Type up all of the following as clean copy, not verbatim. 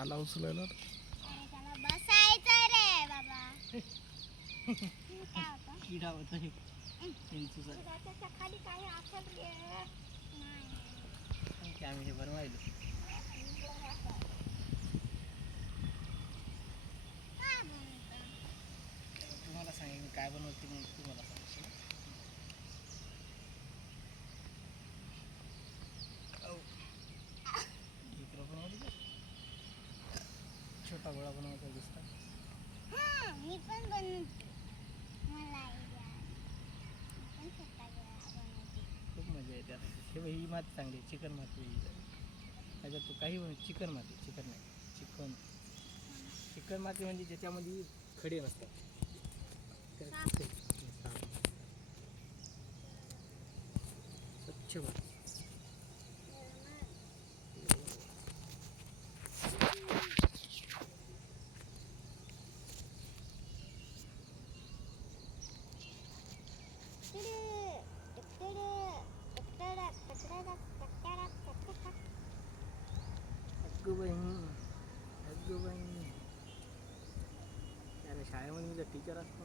आला उचलायला अरे त्याला बसायचं रे बाबा. काय होतं? किडा होता हे चिंचूचा. त्याच्या खाली काही असेल रे. नाही. की आम्ही हे बनवायलो. काय बनवतं? तुम्हाला सांगेन मी काय बनवते मग तुम्हाला सांगशील. इकडं बनवली का? छोटा गोळा बनवायचा दिसता. हा, मी पण बनवते. मला idea आहे. मी पण छोटा गोळा बनवते. खूप मजा येते आता. हे बघ, ही माती चांगली आहे, चिकन माती आहे. त्याच्यात तू काही बनव, चिकन माती, चिकन नाही, चिकन. चिकन माती म्हणजे ज्याच्यामध्ये खडे नसतात. साफ. स्वच्छ माती. अगं बाई, अरे शाळेमध्ये मी जर टीचर असतो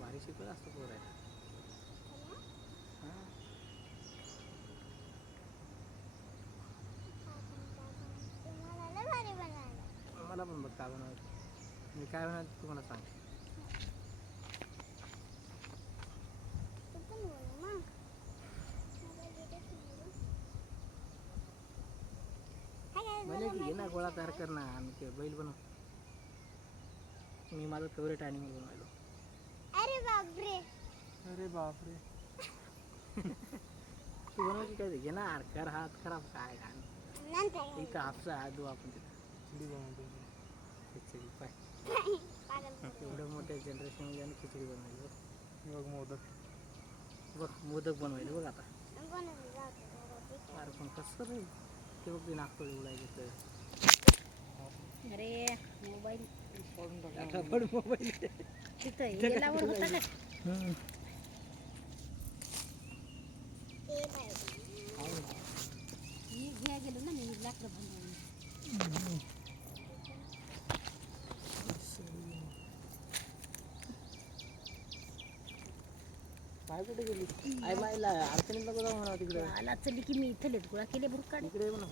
भारी शिकवत असतो पोरायला. हां, मला पण बघ काय बनवायचं. मी काय बनवायचं तुम्हाला सांग. म्हणजे की घे ना, गोळा तयार कर ना आणि ते बैल बनव. मी माझं फेवरेट ॲनिमल बनवायलो. अरे बापरे. अरे बापरे तू बनव की काय, घे ना कर, हात खराब काय घाण. नंतर इथं हापसा हात देऊ आपण तिथं. खिचडी बनवतो खिचडी पाय. पागल. एवढ्या मोठ्या जनरेशनमध्ये आणि खिचडी बनवायली बघ. बघ मोदक. बघ मोदक बनवायले बघ आता. बनवली जाते. अरे पण कसं रे, ते बघ ते नागपळी उडायचे तर. अरे मोबाईल सोडून टाकला. आठवड मोबाईल. तिथं येलावर होता का? मी घ्या गेलो ना, मी लाकडं बांधून. काय कुठे गेली? आई मायला अडचणीत नको जाऊ म्हणा तिकडे. आला चली की मी इथले गोळा केले भरून काढ. इकडे ये म्हणा.